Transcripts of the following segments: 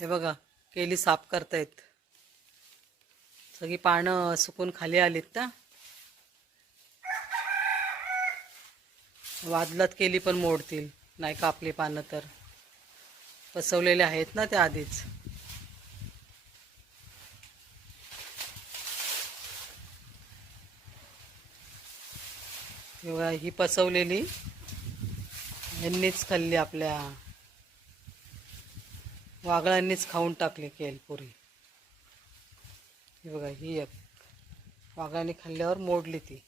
हे बघा, केली साफ करतायत. सगळी पानं सुकून खाली आलीत ना. वादलात केली पण मोडतील, नाही कापली पानं तर. पसवलेले आहेत ना ते आधीच. तेव्हा ही पसवलेली यांनीच खाल्ली, आपल्या वाघळांनीच खाऊन टाकली केल पुरी. ही बघा, ही एक वाघाने खाल्ल्यावर मोडली ती.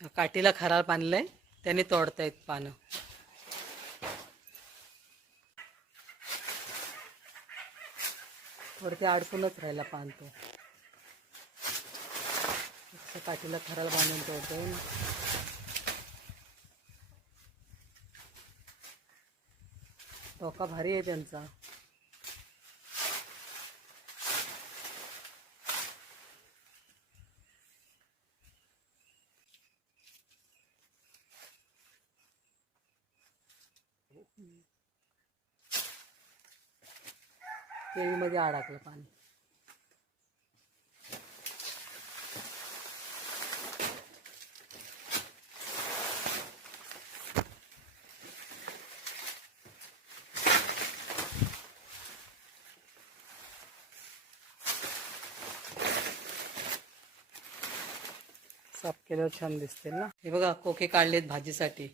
त्या काठीला खराब बांधलंय, त्याने तोडतायत पानं. वरती अडकूनच राहिला पान तो. काठीला खराब बांधून तोडतोय ना. डोका भारी आहे त्यांचा. केळीमध्ये अडकलं पाणी. साफ केल्यावर छान दिसतील ना. हे बघा, कोके काढलेत भाजीसाठी.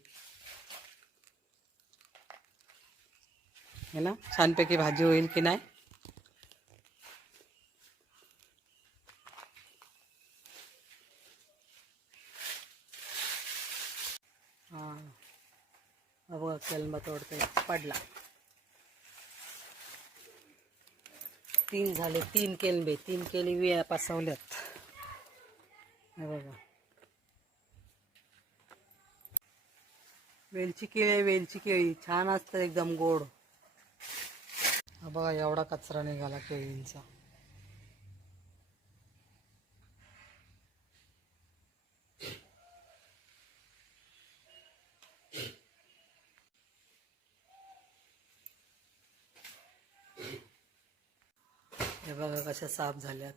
हे ना, छानपैकी भाजी होईल की नाही. हा बघा, केलमा तोडते, पडला. 3 झाले, 3 केलबे, 3 केली वेळा पसवल्यात. हे बघा, वेलची केळी, वेलची केळी छान असतात, एकदम गोड. हा बघा, एवढा कचरा निघाला केळींचा. हे बघा कशा साफ झाल्यात.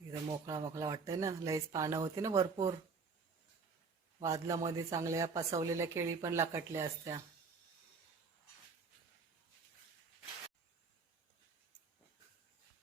एकदम मोकळा मोकळा वाटतंय ना. लईच पानं होती ना भरपूर. वादलामध्ये चांगल्या पसवलेल्या केळी पण लाकटल्या असत्या.